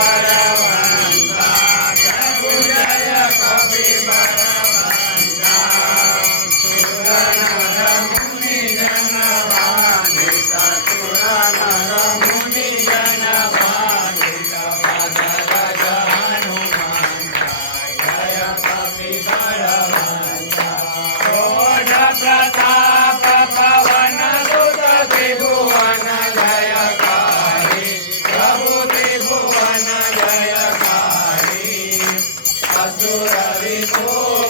Lord. Señor,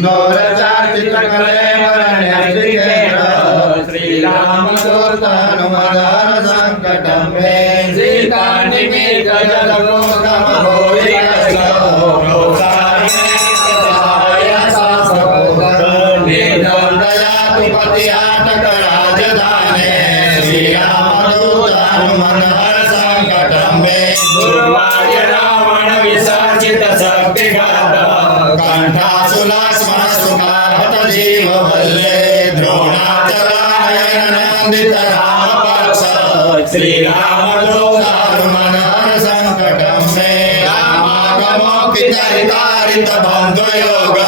इन्दोरचार्चितकले वरण्यजितेन्द्र श्रीरामसूर्तानुमदार सङ्कटं मे। सीतानिमितजलोकमभोविकसो लोकाय सासभोग निर्दयातु पतियाटकराजधाने श्रीरामदूतानुमदार सङ्कटं मे गुरुवाय रावण विसर्जित सभ्यः कंठासुलास्मरसुकार्हतजीवबल्ले द्रोणाचलानयननन्दितरामपक्ष श्रीरामदोदारुमनसङ्कटं मे रामागमोपितरितारितबन्धयोग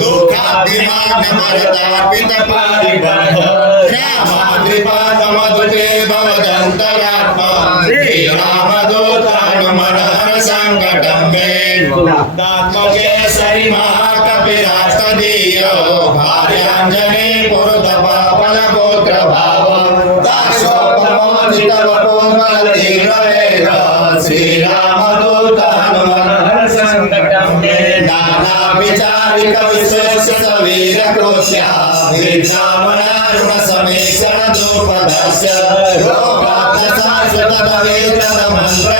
दुःखाभिमानमरतापितपारिबन्ध रामाद्रिपादमधुते भवदन्तरात्मा श्रीराम संकटम दात्मकेसरी महाकपिरास्तदीयो भार्यांजने पुरुत पापन गोत्र भाव दाक्षोपमोचित वपोमल तीरवेद श्रीरामदूत हनुमन संकटम नाना विचारिक विश्वेश वीर क्रोश्या दीक्षामनारुण समेशन दूपदस्य रोगात्मसाश्वत कवेत्र मंत्र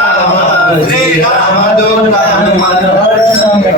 हर समय